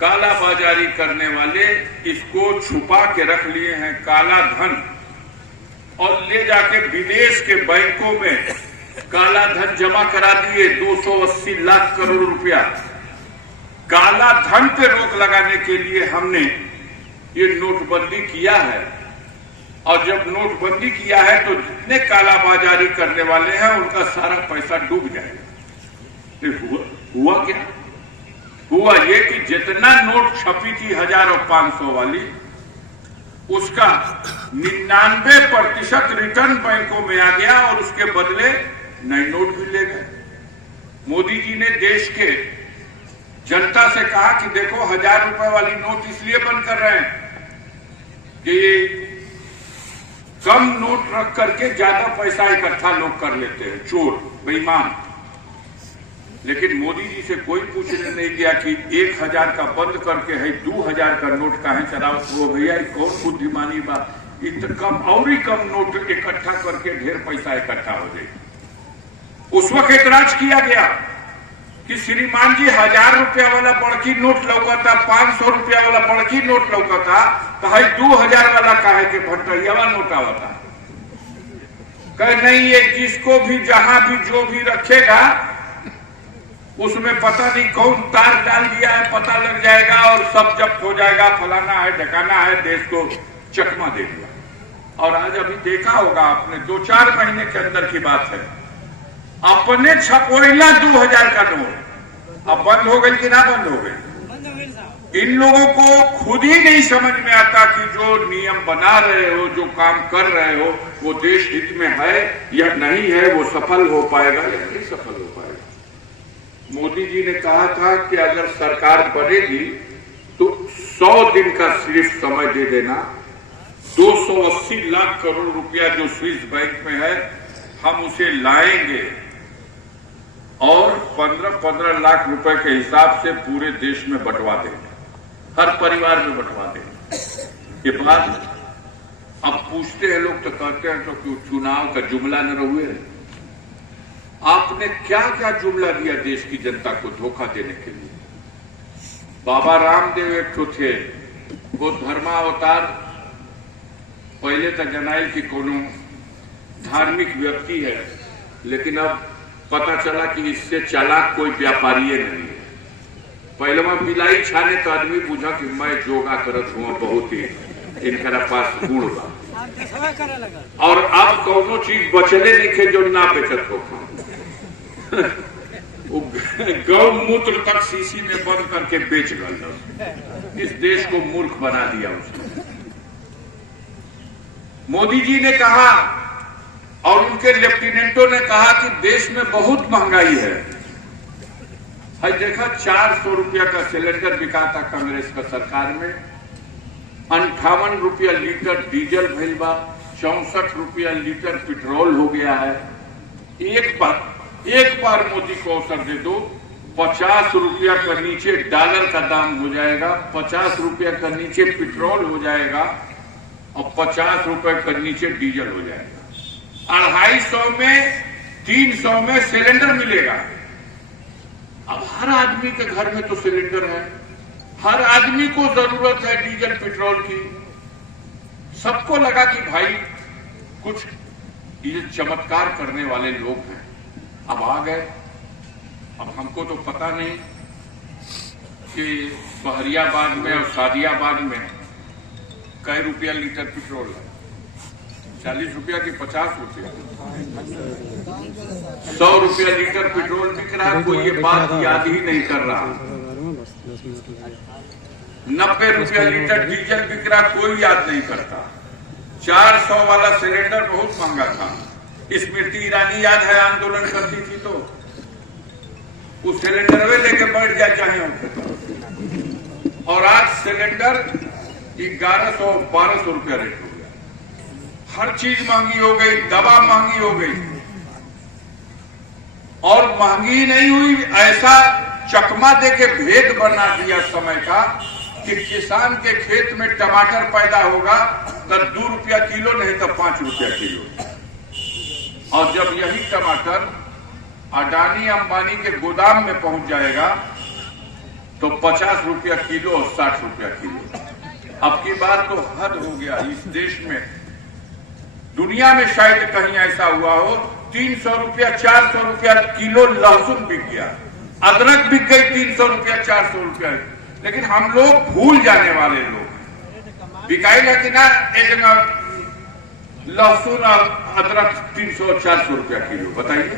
काला बाजारी करने वाले इसको छुपा के रख लिए हैं काला धन, और ले जाके विदेश के बैंकों में काला धन जमा करा दिए 280 लाख करोड़ रुपया। काला धन पे रोक लगाने के लिए हमने ये नोटबंदी किया है, और जब नोटबंदी किया है तो जितने काला बाजारी करने वाले हैं उनका सारा पैसा डूब जाएगा। हुआ क्या? हुआ ये कि जितना नोट छपी थी 1000 और 500 वाली, उसका 99% रिटर्न बैंकों में आ गया और उसके बदले नए नोट भी ले गए। मोदी जी ने देश के जनता से कहा कि देखो 1000 रुपए वाली नोट इसलिए बंद कर रहे हैं कि ये कम नोट रख करके ज्यादा पैसा इकट्ठा लोग कर लेते हैं, चोर बेईमान। लेकिन मोदी जी से कोई पूछने नहीं गया कि 1000 का बंद करके है 2000 का नोट काहे चलाओ। वो भैया कौन बुद्धिमानी बात, इतना कम और ही कम नोट इकट्ठा करके ढेर पैसा इकट्ठा हो जाए। उस वक्त एतराज किया गया कि श्रीमान जी 1000 रुपया वाला बड़की नोट लौकता, 500 रुपया वाला बड़की नोट लौकता, तो है 2000 वाला काहे के भटैया नोट आवता। कह नहीं, ये जिसको भी जहां भी जो भी रखेगा उसमें पता नहीं कौन तार डाल दिया है, पता लग जाएगा और सब जब्त हो जाएगा, फलाना है ढकाना है, देश को चकमा दे दिया। और आज अभी देखा होगा आपने, 2-4 महीने के अंदर की बात है, अपने छपोइला 2000 का नोट अब बंद हो गई कि ना बंद हो गई। इन लोगों को खुद ही नहीं समझ में आता कि जो नियम बना रहे हो, जो काम कर रहे हो, वो देश हित में है या नहीं है, वो सफल हो पाएगा या नहीं सफल हो पाएगा। मोदी जी ने कहा था कि अगर सरकार बनेगी तो 100 दिन का सिर्फ समय दे देना, 280 लाख करोड़ रुपया जो स्विस बैंक में है हम उसे लाएंगे और 15-15 लाख रुपए के हिसाब से पूरे देश में बंटवा देंगे, हर परिवार में बंटवा देंगे। ये बात अब पूछते हैं लोग तो कहते हैं तो क्यों चुनाव का जुमला न रहुए। आपने क्या क्या जुमला दिया देश की जनता को धोखा देने के लिए। बाबा रामदेव एक तो थे, वो धर्मावतार, पहले तो जनाइल की कोनो धार्मिक व्यक्ति है, लेकिन अब पता चला कि इससे चालाक कोई व्यापारी नहीं है। पहले वहां बिलाई छाने तो आदमी पूछा कि मैं योगा करत हुआ, बहुत ही इनका पास गुण बा, और अब कोनो चीज बचले नहीं थे जो ना बेचत हो। गौमूत्र तक शीशी में बंद करके बेच गए। इस देश को मूर्ख बना दिया उसने। मोदी जी ने कहा और उनके लेफ्टिनेंटों ने कहा कि देश में बहुत महंगाई है। देखा 400 रुपया का सिलेंडर बिका था कांग्रेस का सरकार में, 58 रुपया लीटर डीजल भइल बा, 64 रुपया लीटर पेट्रोल हो गया है। एक बार मोदी को अवसर दे दो, 50 रुपया का नीचे डॉलर का दाम हो जाएगा, 50 रुपया का नीचे पेट्रोल हो जाएगा और 50 रुपए का नीचे डीजल हो जाएगा। 250 में 300 में सिलेंडर मिलेगा। अब हर आदमी के घर में तो सिलेंडर है, हर आदमी को जरूरत है डीजल पेट्रोल की। सबको लगा कि भाई कुछ ये चमत्कार करने वाले लोग हैं, अब आ गए। अब हमको तो पता नहीं कि बहरियाबाद में और सादियाबाद में कई रुपया लीटर पेट्रोल है, 40 रुपया की 50 रुपया, 100 रुपया लीटर पेट्रोल बिक रहा है। कोई ये बात याद ही नहीं कर रहा। 90 रुपया लीटर डीजल बिक रहा, कोई याद नहीं करता। 400 वाला सिलेंडर बहुत महंगा था। स्मृति ईरानी याद है आंदोलन करती थी तो उस सिलेंडर में लेके बैठ जाए चाहे और आज सिलेंडर 1100-1200 रुपया रेट हो गया। हर चीज महंगी हो गई, दवा महंगी हो गई, और महंगी नहीं हुई, ऐसा चकमा दे के भेद बना दिया समय का कि किसान के खेत में टमाटर पैदा होगा तो 2 रुपया किलो, नहीं तो 5 रुपया किलो। और जब यही टमाटर अडानी अंबानी के गोदाम में पहुंच जाएगा तो 50 रुपया किलो और 60 रुपया किलो। अब की बार तो हद हो गया इस देश में, दुनिया में शायद कहीं ऐसा हुआ हो। 300 रुपया 400 रुपया किलो लहसुन बिक गया, अदरक बिक गई 300 रुपया 400 रुपया। लेकिन हम लोग भूल जाने वाले लोग, बिकाएगा कि ना एक लहसुन और अदरक 300-400 रुपया किलो, बताइए।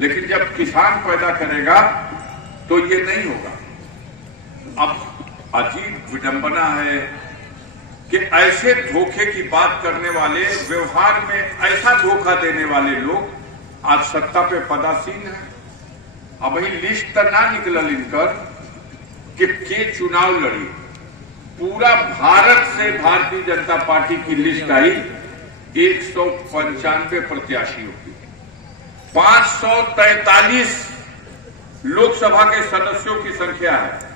लेकिन जब किसान पैदा करेगा तो ये नहीं होगा। अब अजीब विडंबना है कि ऐसे धोखे की बात करने वाले, व्यवहार में ऐसा धोखा देने वाले लोग आज सत्ता पे पदासीन है। अब वही लिस्ट तो ना निकलल इनकर कि के चुनाव लड़ी। पूरा भारत से भारतीय जनता पार्टी की लिस्ट आई 195 प्रत्याशियों की, 543 लोकसभा के सदस्यों की संख्या है।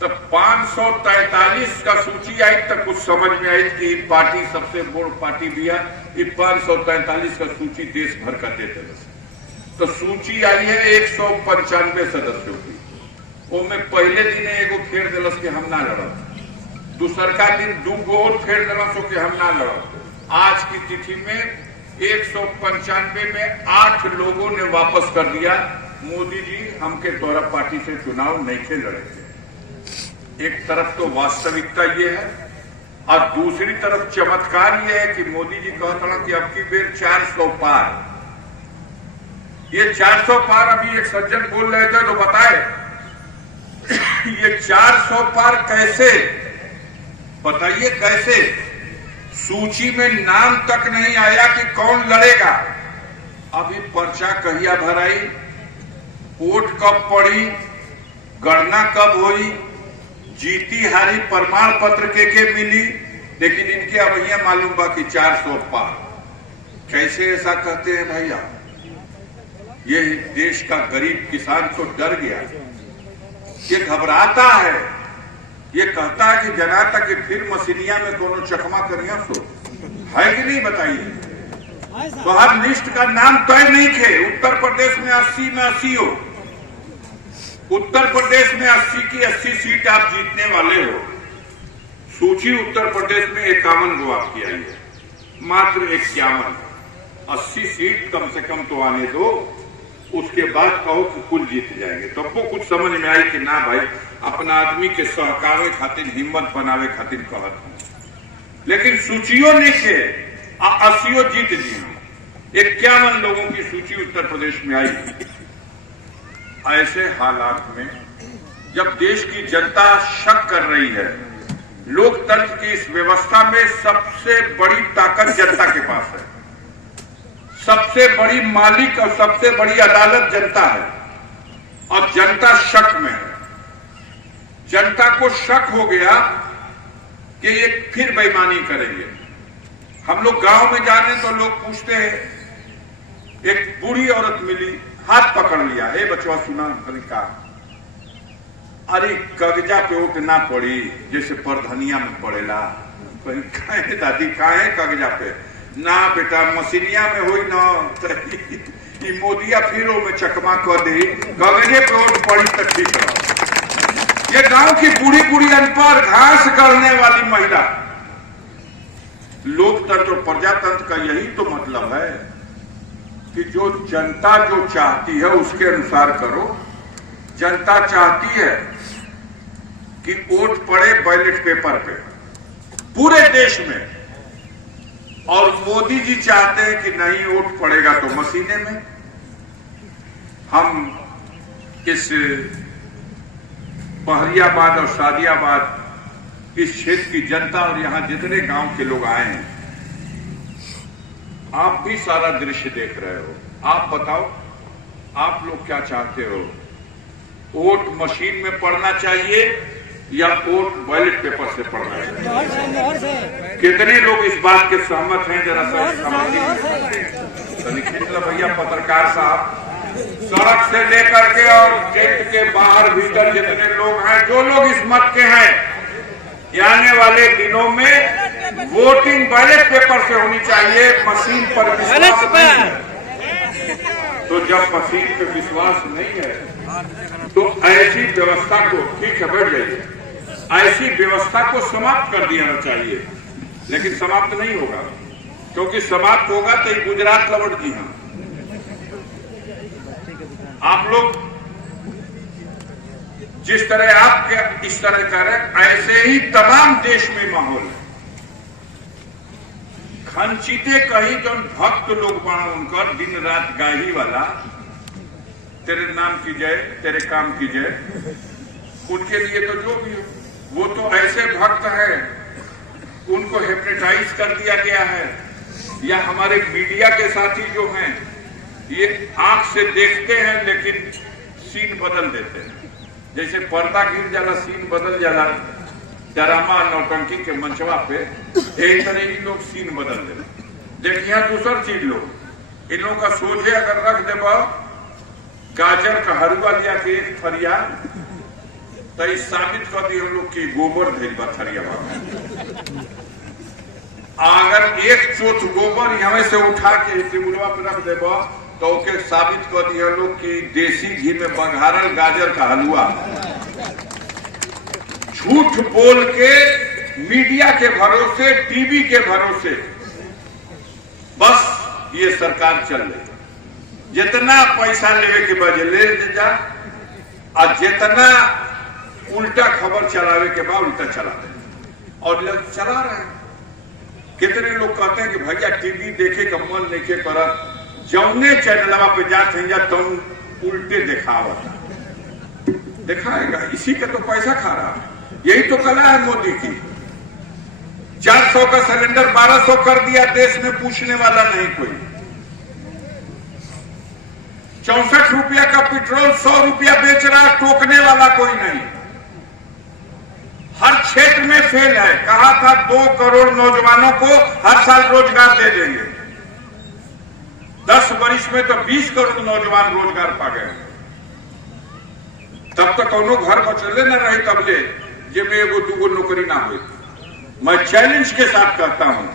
तो 543 का सूची आई तक कुछ समझ में आई कि पार्टी सबसे बड़ पार्टी भी है। ये 543 का सूची देश भर का देते, तो सूची आई है 195 सदस्यों की। वो में पहले दिन एगो फेर दिलस कि हम ना लड़ब, दूसरका दिन 2 और फेर दिलस कि हम ना लड़ब। आज की तिथि में 195 में 8 लोगों ने वापस कर दिया, मोदी जी हमके द्वारा पार्टी से चुनाव नहीं थे लड़े थे। एक तरफ तो वास्तविकता ये है और दूसरी तरफ चमत्कार ये है कि मोदी जी कहते हैं कि अब की बेर 400 पार। ये 400 पार अभी एक सज्जन बोल रहे थे तो बताए ये 400 पार कैसे, बताइए कैसे? सूची में नाम तक नहीं आया कि कौन लड़ेगा। अभी पर्चा कहिया भराई, वोट कब पड़ी, गणना कब हुई, जीती हारी प्रमाण पत्र के मिली, लेकिन इनके अब यह मालूम बा कि 400 पार। कैसे ऐसा कहते हैं भैया? ये देश का गरीब किसान तो डर गया, ये घबराता है, ये कहता है कि जनाता कि फिर मसीनिया में दोनों चकमा करिया सो है कि नहीं, बताइए। तो हर लिस्ट का नाम तय नहीं थे। उत्तर प्रदेश में 80 में 80 हो, उत्तर प्रदेश में 80 की 80 सीट आप जीतने वाले हो। सूची उत्तर प्रदेश में 51 गो आपकी आई है, मात्र 51। 80 सीट कम से कम तो आने दो, उसके बाद कहो कि कुल जीत जाएंगे। तो आपको कुछ समझ में आई कि ना भाई, अपना आदमी के सहकारे खातिर, हिम्मत बनावे खातिर कहत हूं। लेकिन सूचियों ने के 80 जीत दी। 51 लोगों की सूची उत्तर प्रदेश में आई। ऐसे हालात में जब देश की जनता शक कर रही है, लोकतंत्र की इस व्यवस्था में सबसे बड़ी ताकत जनता के पास है, सबसे बड़ी मालिक और सबसे बड़ी अदालत जनता है, और जनता शक में है। जनता को शक हो गया कि ये फिर बेईमानी करेंगे। हम लोग गांव में जाने तो लोग पूछते हैं, एक बूढ़ी औरत मिली, हाथ पकड़ लिया, हे बचवा सुना तरीका, अरे कागजा पे वोट ना पड़ी जैसे परधनिया में पड़ेला। कहे दादी काहे कागजा पे ना बेटा, मसीनिया में हुई ना मोदिया फिर में चकमा कर दी, कागजे पे वोट पड़ी तो ठीक रहा। ये गांव की बूढ़ी बूढ़ी अनपढ़ घास करने वाली महिला। लोकतंत्र और प्रजातंत्र का यही तो मतलब है कि जो जनता जो चाहती है उसके अनुसार करो। जनता चाहती है कि वोट पड़े बैलेट पेपर पे पूरे देश में, और मोदी जी चाहते हैं कि नहीं वोट पड़ेगा तो मसीने में। हम इस बहरियाबाद और शादियाबाद इस क्षेत्र की जनता और यहां जितने गांव के लोग आए हैं, आप भी सारा दृश्य देख रहे हो। आप बताओ, आप लोग क्या चाहते हो? वोट मशीन में पड़ना चाहिए या वोट बैलेट पेपर से पड़ना चाहिए? कितने लोग इस बात के सहमत हैं? जरा सा भैया पत्रकार साहब, सड़क से लेकर के और टेंट के बाहर भीतर जितने लोग हैं, जो लोग इस मत के हैं, आने वाले दिनों में वोटिंग बैलेट पेपर से होनी चाहिए, मशीन पर विश्वास नहीं है। तो जब मशीन पे विश्वास नहीं है तो ऐसी व्यवस्था को, ठीक है बैठ जाइए, ऐसी व्यवस्था को समाप्त कर देना चाहिए। लेकिन समाप्त नहीं होगा, क्योंकि समाप्त होगा तो ये गुजरात लौट जी। हम आप लोग जिस तरह आपके इस तरह कर रहे, ऐसे ही तमाम देश में माहौल है। खंचिते कहीं जो भक्त लोग बना उनकर दिन रात गाही वाला, तेरे नाम की जय, तेरे काम की जय, उनके लिए तो जो भी हो, वो तो ऐसे भक्त हैं, उनको हिप्नोटाइज कर दिया गया है। या हमारे मीडिया के साथी जो हैं, ये आंख से देखते हैं लेकिन सीन बदल देते हैं। जैसे पर्दा गिर जाला सीन बदल जाला, ड्रामा नौटंकी के मंचवा पे, एक तरह ये लोग सीन बदल देते। देखिए दूसर चीज लोग, इन लोगों का सोचे अगर रख देबा गाजर का हलवा लिया के एक थरिया, तो इस साबित कर दी हम लोग की गोबर भेजबा थरिया। अगर एक चोट गोबर यहाँ से उठा के टिमुलवा पे रख देबा तो ओके साबित कर दिया लोग कि देसी घी में बघारल गाजर का हलवा। झूठ बोल के मीडिया के भरोसे, टीवी के भरोसे बस ये सरकार चल रही। जितना पैसा लेवे के बजे ले जा, और जितना उल्टा खबर चलावे के बाद उल्टा चला दे, और लोग चला रहे हैं। कितने लोग कहते हैं कि भैया टीवी देखे का मन नहीं के पर जौने चैनलवा पे जाते हैं, तो उल्टे दिखावता दिखाएगा, इसी का तो पैसा खा रहा है। यही तो कला है मोदी की। 400 का सिलेंडर 1200 कर दिया, देश में पूछने वाला नहीं कोई। 64 रुपया का पेट्रोल 100 रुपया बेच रहा, टोकने वाला कोई नहीं। हर क्षेत्र में फेल है। कहा था 2 करोड़ नौजवानों को हर साल रोजगार दे देंगे, 10 वर्ष में तो 20 करोड़ नौजवान रोजगार पा गए। तब तक कोनो घर बचले न रही, तबले जे में एगो दूगो नौकरी ना हुई। मैं चैलेंज के साथ कहता हूं,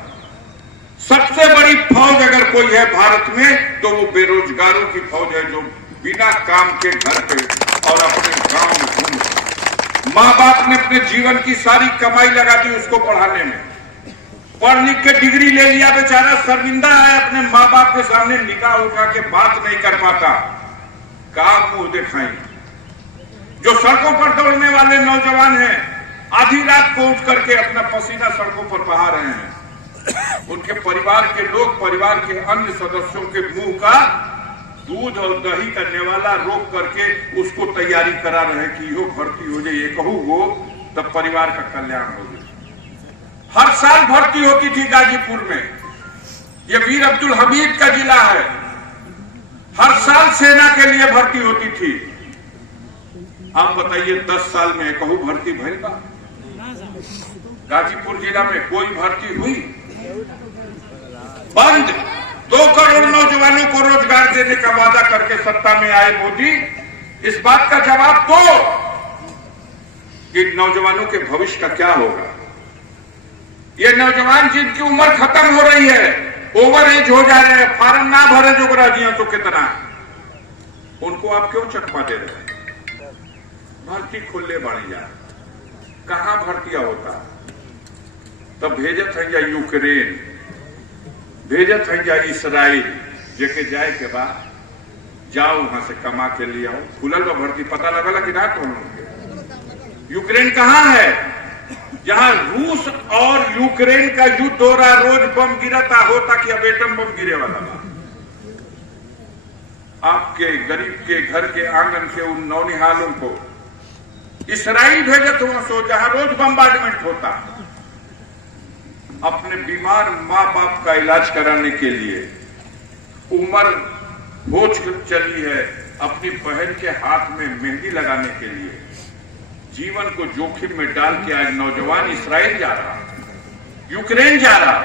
सबसे बड़ी फौज अगर कोई है भारत में तो वो बेरोजगारों की फौज है, जो बिना काम के घर पे और अपने गांव में घूम। माँ बाप ने अपने जीवन की सारी कमाई लगा दी उसको पढ़ाने में, पढ़ लिख के डिग्री ले लिया, बेचारा शर्मिंदा है, अपने माँ बाप के सामने निकाह उठा के बात नहीं कर पाता। काम मुंह दिखाई। जो सड़कों पर दौड़ने वाले नौजवान हैं, आधी रात को उठ करके अपना पसीना सड़कों पर बहा रहे हैं, उनके परिवार के लोग, परिवार के अन्य सदस्यों के मुंह का दूध और दही करने वाला रोक करके उसको तैयारी करा रहे कि यो भर्ती हो जाए, ये कहू वो तब परिवार का कल्याण हो जाए। हर साल भर्ती होती थी गाजीपुर में, ये वीर अब्दुल हमीद का जिला है, हर साल सेना के लिए भर्ती होती थी। आप बताइए 10 साल में कहू भर्ती भइल बा? गाजीपुर जिला में कोई भर्ती हुई? बंद। 2 करोड़ नौजवानों को रोजगार देने का वादा करके सत्ता में आए मोदी, इस बात का जवाब दो कि नौजवानों के भविष्य का क्या होगा। ये नौजवान जिनकी उम्र खत्म हो रही है, ओवर एज हो जा रहे हैं, फार्म ना भरे जो राजियां तो कितना, उनको आप क्यों चकमा दे रहे हैं? भर्ती खुले बढ़ जा, कहां भर्तियां होता? तब भेजत है या यूक्रेन, भेजत है या इसराइल, जेके जाए के बाद जाओ वहां से कमा के ले आओ। खुलल बा भर्ती, पता लगला कि ना तो यूक्रेन कहां है? जहां रूस और यूक्रेन का युद्ध हो रहा, रोज बम गिरता होता कि अब एटम बम गिरे वाला था। आपके गरीब के घर के आंगन से उन नौनिहालों को इसराइल भेजत हुआ, सो जहां रोज बम्बार्डमेंट होता। अपने बीमार माँ बाप का इलाज कराने के लिए उम्र हो चली है, अपनी बहन के हाथ में मेहंदी लगाने के लिए जीवन को जोखिम में डाल के आज नौजवान इसराइल जा रहा, यूक्रेन जा रहा।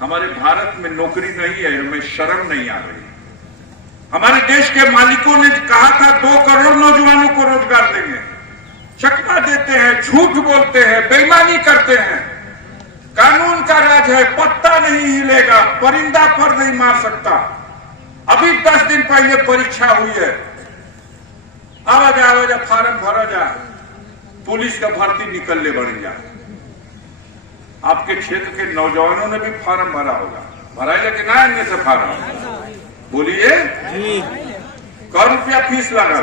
हमारे भारत में नौकरी नहीं है, हमें शर्म नहीं आ रही। हमारे देश के मालिकों ने कहा था 2 करोड़ नौजवानों को रोजगार देंगे, चकमा देते हैं, झूठ बोलते हैं, बेईमानी करते हैं। कानून का राज है, पत्ता नहीं हिलेगा, परिंदा पर नहीं मार सकता। अभी 10 दिन पहले परीक्षा हुई है, आवाजा फार्म भरा जा, पुलिस का भर्ती निकलने बढ़ जा। आपके क्षेत्र के नौजवानों ने भी फार्म भरा होगा, भराएगा कि ना इनमें से फार्म? बोलिए, कौ रुपया फीस लगा?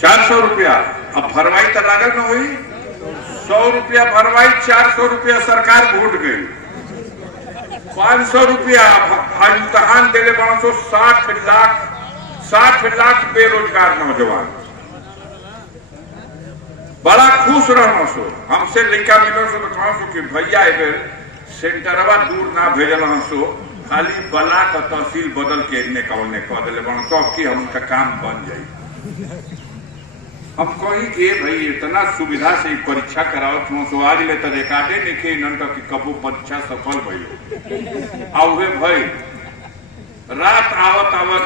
400 रुपया। अब भरवाई तो लागत न हुई, 100 रुपया भरवाई, 400 रुपया सरकार भूट गई, 500 रुपया इम्तहान देने वालों को 60 लाख बेरोजगार नौजवान बड़ा खुश रहना सो। हमसे लड़का मिलो सो तो कहा सो कि भैया सेंटरवा दूर ना भेजल सो, खाली ब्लॉक और तहसील बदल के इन्हें कौन कह दिले तो कि हमका काम बन जाये। हम कही कि भाई इतना सुविधा से परीक्षा कराओ तुम सो, आज ले तो रिकॉर्डे नहीं नंटा कि कबो परीक्षा सफल भई आवे भाई। रात आवत आवत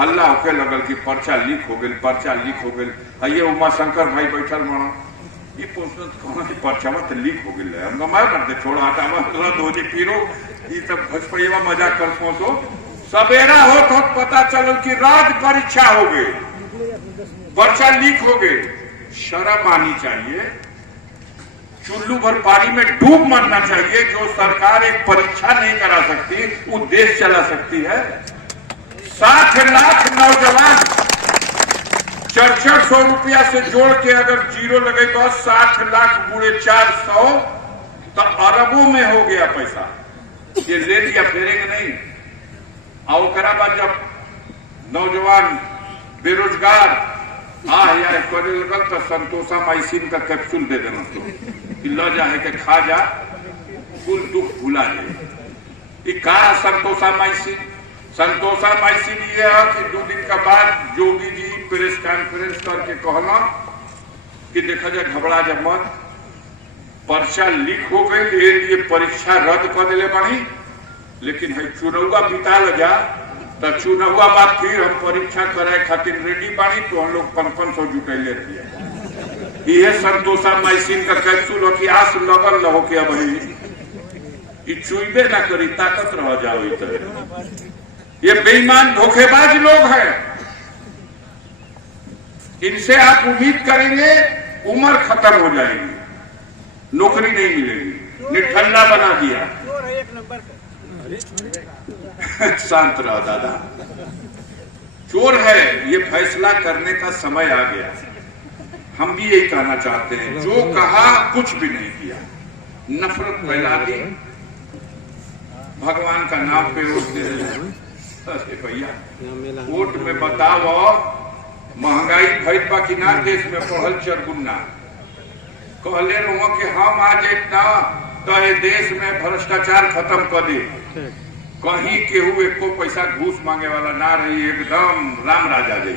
हल्ला होके लगल कि पर्चा लीक हो गई, पर्चा लीक हो गई। ये उमा शंकर भाई बैठल मानो ये पूछना पर्चा में तो लीक हो गई, हम मैं करते छोड़ो हटावा रद्द हो जी पीरो ये सब भजपैया मजाक कर सो। सवेरा हो तो पता चलो कि रात परीक्षा हो गई, पर्चा लीक हो गए। शर्म आनी चाहिए, चुल्लू भर पानी में डूब मरना चाहिए। जो सरकार एक परीक्षा नहीं करा सकती वो देश चला सकती है। 60 लाख नौजवान 400 रुपया से जोड़ के अगर जीरो लगे तो 60 लाख गुणे 400 तो अरबों में हो गया पैसा। ये ले लिया फेरेंगे नहीं। और ओकरा बाद जब नौजवान बेरोजगार करे लगल तो संतोषा माइसिन का कैप्सूल दे देना तो ल जाए के खा जा, कुल दुख भुला जाए। का संतोषा माइसिन ये है कि 2 दिन का बाद जोगी जी प्रेस कॉन्फ्रेंस करके कहना कि देखा जाए घबरा जा मत, पर्चा लीक हो गई लिए परीक्षा रद्द कर दिले बानी, लेकिन है चुनावा बिता ल जा तो चुनावा बाद फिर हम परीक्षा कराए खातिर रेडी बानी। तो हम लोग 500 जुटैले रहिए। ये संतोषा माइसिन का कैप्सूल हो कि आस लगल रहो कि अब चुईबे ना करी, ताकत रह जाओ। ये बेईमान धोखेबाज लोग हैं, इनसे आप उम्मीद करेंगे उम्र खत्म हो जाएगी, नौकरी नहीं मिलेगी। निठल्ला बना दिया। शांत रहो दादा, चोर है, ये फैसला करने का समय आ गया। हम भी यही कहना चाहते हैं, जो कहा कुछ भी नहीं किया, नफरत फैला दी, भगवान का नाम पे वोट दे रहे। अरे भैया वोट में बताओ महंगाई भइल बा कि ना, देश में पढ़ल चरगुन्ना कहले रहो कि हम आज इतना तो देश में भ्रष्टाचार खत्म कर दे। कहीं केहू एको पैसा घूस मांगे वाला ना रही, एकदम राम राजा जी।